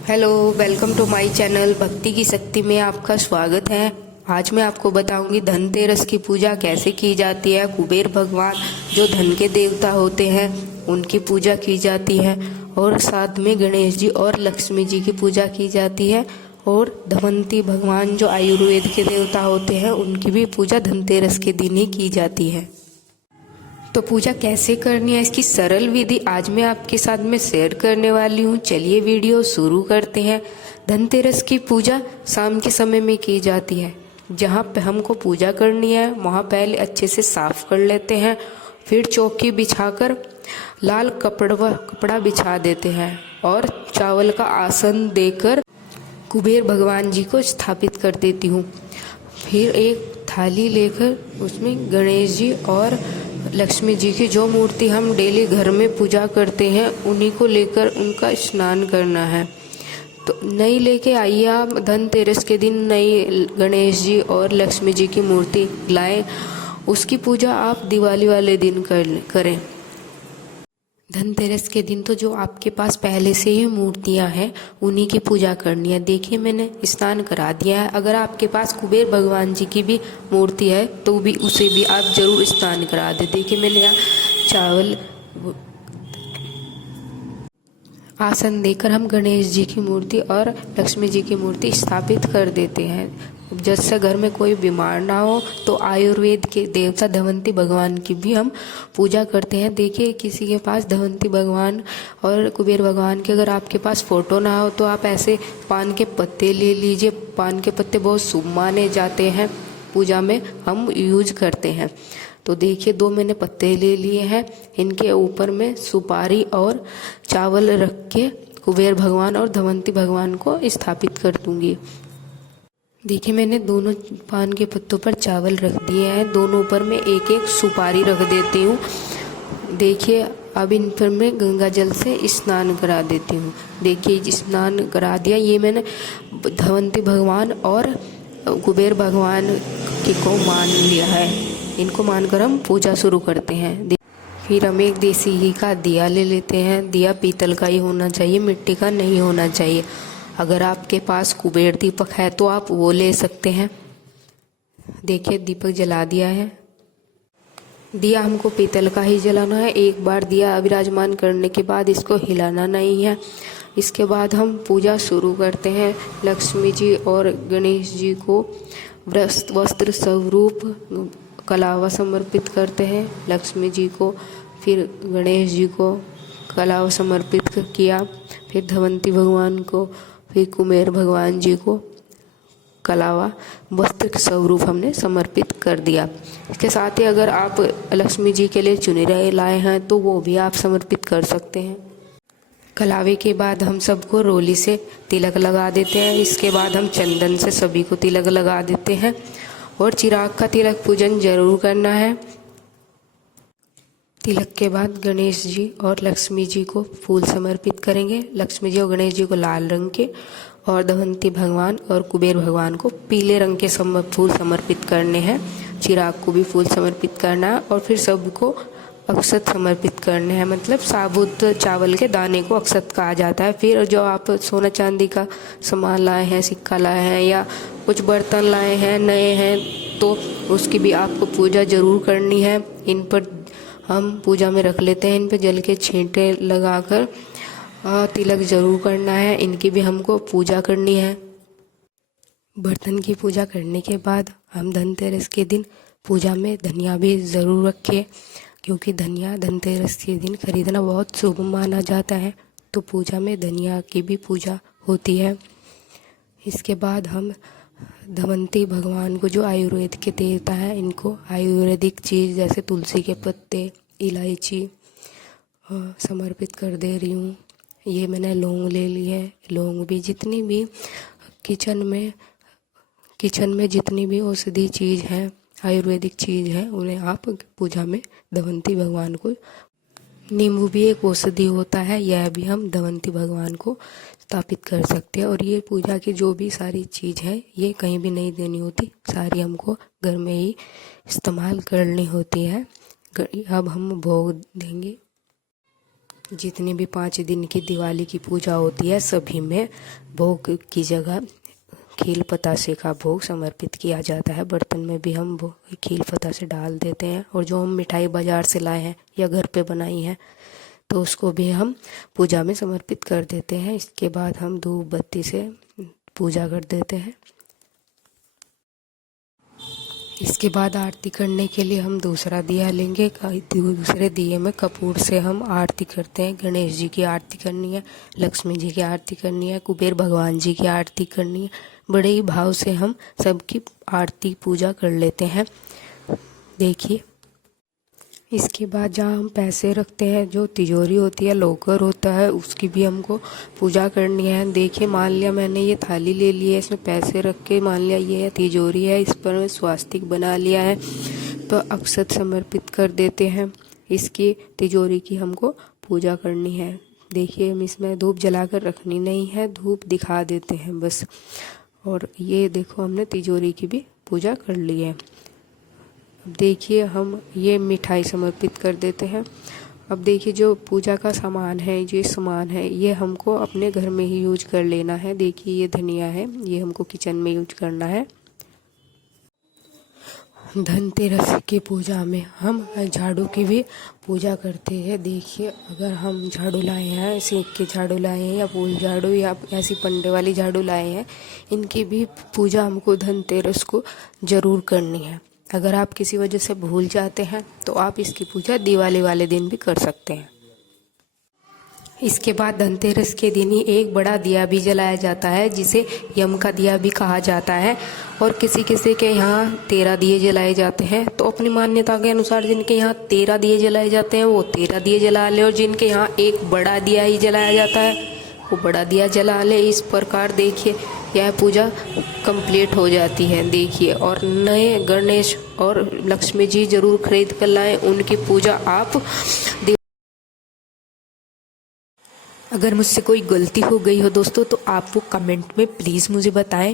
Hello, welcome to my channel भक्ति की शक्ति में आपका स्वागत है। आज मैं आपको बताऊंगी धनतेरस की पूजा कैसे की जाती है। कुबेर भगवान जो धन के देवता होते हैं उनकी पूजा की जाती है और साथ में गणेश जी और लक्ष्मी जी की पूजा की जाती है और धनवंती भगवान जो आयुर्वेद के देवता होते हैं उनकी भी पूजा धनतेरस के दिन ही की जाती है। तो पूजा कैसे करनी है इसकी सरल विधि आज मैं आपके साथ में शेयर करने वाली हूँ। चलिए वीडियो शुरू करते हैं। धनतेरस की पूजा शाम के समय में की जाती है। जहाँ पे हमको पूजा करनी है वहाँ पहले अच्छे से साफ कर लेते हैं, फिर चौकी बिछाकर लाल कपड़ा बिछा देते हैं और चावल का आसन देकर कुबेर भगवान जी को स्थापित कर देती हूँ। फिर एक थाली लेकर उसमें गणेश जी और लक्ष्मी जी की जो मूर्ति हम डेली घर में पूजा करते हैं उन्हीं को लेकर उनका स्नान करना है। तो नई लेके आइए आप धनतेरस के दिन नई गणेश जी और लक्ष्मी जी की मूर्ति लाएं। उसकी पूजा आप दिवाली वाले दिन करें। धनतेरस के दिन तो जो आपके पास पहले से ही मूर्तियां हैं उन्हीं की पूजा करनी है। देखिए मैंने स्नान करा दिया है। अगर आपके पास कुबेर भगवान जी की भी मूर्ति है तो भी उसे भी आप जरूर स्नान करा दे। देखिए मैंने यहाँ चावल आसन देकर हम गणेश जी की मूर्ति और लक्ष्मी जी की मूर्ति स्थापित कर देते हैं। जैसे घर में कोई बीमार ना हो तो आयुर्वेद के देवता धनवंती भगवान की भी हम पूजा करते हैं। देखिए किसी के पास धनवंती भगवान और कुबेर भगवान के अगर आपके पास फोटो ना हो तो आप ऐसे पान के पत्ते ले लीजिए। पान के पत्ते बहुत शुभ माने जाते हैं, पूजा में हम यूज करते हैं। तो देखिए 2 मैंने पत्ते ले लिए हैं। इनके ऊपर में सुपारी और चावल रख के कुबेर भगवान और धनवंती भगवान को स्थापित कर दूंगी। देखिए मैंने दोनों पान के पत्तों पर चावल रख दिए हैं। दोनों पर मैं एक एक सुपारी रख देती हूँ। देखिए अब इन पर मैं गंगा जल से स्नान करा देती हूँ। देखिए स्नान करा दिया। ये मैंने धनवंती भगवान और कुबेर भगवान को मान लिया है। इनको मानकर हम पूजा शुरू करते हैं। फिर हम एक देसी घी का दिया ले लेते हैं। दिया पीतल का ही होना चाहिए, मिट्टी का नहीं होना चाहिए। अगर आपके पास कुबेर दीपक है तो आप वो ले सकते हैं। देखिए दीपक जला दिया है। दिया हमको पीतल का ही जलाना है। एक बार दिया विराजमान करने के बाद इसको हिलाना नहीं है। इसके बाद हम पूजा शुरू करते हैं। लक्ष्मी जी और गणेश जी को वस्त्र स्वरूप कलावा समर्पित करते हैं। लक्ष्मी जी को, फिर गणेश जी को कलावा समर्पित किया, फिर धनवंती भगवान को, फिर कुबेर भगवान जी को कलावा वस्त्र स्वरूप हमने समर्पित कर दिया। इसके साथ ही अगर आप लक्ष्मी जी के लिए चुनरी लाए हैं तो वो भी आप समर्पित कर सकते हैं। कलावे के बाद हम सबको रोली से तिलक लगा देते हैं। इसके बाद हम चंदन से सभी को तिलक लगा देते हैं और चिराग का तिलक पूजन जरूर करना है। तिलक के बाद गणेश जी और लक्ष्मी जी को फूल समर्पित करेंगे। लक्ष्मी जी और गणेश जी को लाल रंग के और धनवंती भगवान और कुबेर भगवान को पीले रंग के फूल समर्पित करने हैं। चिराग को भी फूल समर्पित करना है और फिर सबको अक्षत समर्पित करने हैं। मतलब साबुत चावल के दाने को अक्षत कहा जाता है। फिर जो आप सोना चांदी का सामान लाए हैं, सिक्का लाए हैं या कुछ बर्तन लाए हैं नए हैं तो उसकी भी आपको पूजा जरूर करनी है। इन पर हम पूजा में रख लेते हैं। इन पर जल के छींटे लगाकर तिलक जरूर करना है। इनकी भी हमको पूजा करनी है। बर्तन की पूजा करने के बाद हम धनतेरस के दिन पूजा में धनिया भी ज़रूर रखें, क्योंकि धनिया धनतेरस के दिन खरीदना बहुत शुभ माना जाता है। तो पूजा में धनिया की भी पूजा होती है। इसके बाद हम धनवंती भगवान को जो आयुर्वेद के देवता हैं इनको आयुर्वेदिक चीज़ जैसे तुलसी के पत्ते, इलायची समर्पित कर दे रही हूँ। ये मैंने लौंग ले ली है। लौंग भी जितनी भी किचन में जितनी भी औषधि चीज़ है, आयुर्वेदिक चीज़ है, उन्हें आप पूजा में धनवंती भगवान को, नींबू भी एक औषधि होता है, यह भी हम धनवंती भगवान को स्थापित कर सकते हैं। और ये पूजा की जो भी सारी चीज़ है ये कहीं भी नहीं देनी होती, सारी हमको घर में ही इस्तेमाल करनी होती है। अब हम भोग देंगे। जितनी भी 5 दिन की दिवाली की पूजा होती है सभी में भोग की जगह खील पतासे का भोग समर्पित किया जाता है। बर्तन में भी हम वो खील पतासे डाल देते हैं, और जो हम मिठाई बाजार से लाए हैं या घर पे बनाई है तो उसको भी हम पूजा में समर्पित कर देते हैं। इसके बाद हम धूप बत्ती से पूजा कर देते हैं। इसके बाद आरती करने के लिए हम दूसरा दिया लेंगे। दूसरे दिए में कपूर से हम आरती करते हैं। गणेश जी की आरती करनी है, लक्ष्मी जी की आरती करनी है, कुबेर भगवान जी की आरती करनी है। बड़े ही भाव से हम सबकी आरती पूजा कर लेते हैं। देखिए, इसके बाद जहाँ हम पैसे रखते हैं, जो तिजोरी होती है, लॉकर होता है, उसकी भी हमको पूजा करनी है। देखिए, मान लिया मैंने ये थाली ले ली है, इसमें पैसे रख के मान लिया ये तिजोरी है, इस पर मैं स्वास्तिक बना लिया है, तो अक्षत समर्पित कर देते हैं। इसकी तिजोरी की हमको पूजा करनी है। देखिए, हम इसमें धूप जलाकर रखनी नहीं है, धूप दिखा देते हैं बस। और ये देखो, हमने तिजोरी की भी पूजा कर ली है। अब देखिए, हम ये मिठाई समर्पित कर देते हैं। अब देखिए, जो पूजा का सामान है, जो सामान है, ये हमको अपने घर में ही यूज कर लेना है। देखिए, ये धनिया है, ये हमको किचन में यूज करना है। धनतेरस की पूजा में हम झाड़ू की भी पूजा करते हैं। देखिए, अगर हम झाड़ू लाए हैं, सीख के झाड़ू लाए हैं, या फूल झाड़ू, या ऐसी पंडे वाली झाड़ू लाए हैं, इनकी भी पूजा हमको धनतेरस को ज़रूर करनी है। अगर आप किसी वजह से भूल जाते हैं तो आप इसकी पूजा दिवाली वाले दिन भी कर सकते हैं। इसके बाद धनतेरस के दिन ही एक बड़ा दिया भी जलाया जाता है, जिसे यम का दिया भी कहा जाता है। और किसी किसी के यहाँ 13 दिए जलाए जाते हैं। तो अपनी मान्यता के अनुसार जिनके यहाँ 13 दिए जलाए जाते हैं वो 13 दिए जला ले, और जिनके यहाँ एक बड़ा दिया ही जलाया जाता है वो बड़ा दिया जला ले। इस प्रकार देखिए, यह पूजा कंप्लीट हो जाती है। देखिए, और नए गणेश और लक्ष्मी जी जरूर खरीद कर लाएं, उनकी पूजा आप। अगर मुझसे कोई गलती हो गई हो दोस्तों, तो आप वो कमेंट में प्लीज़ मुझे बताएं।